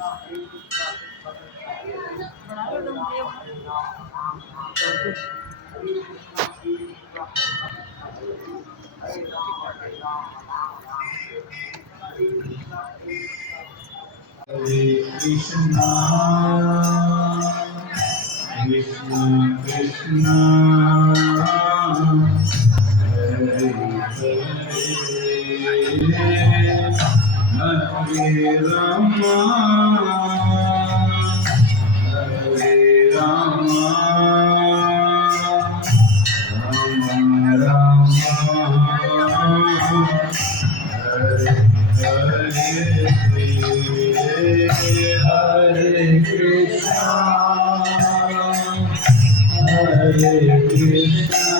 Krishna, Krishna Krishna, Hare Hare, Hare Rama, Hare Rama, Rama Rama, Hare Hare Krishna, Hare Krishna,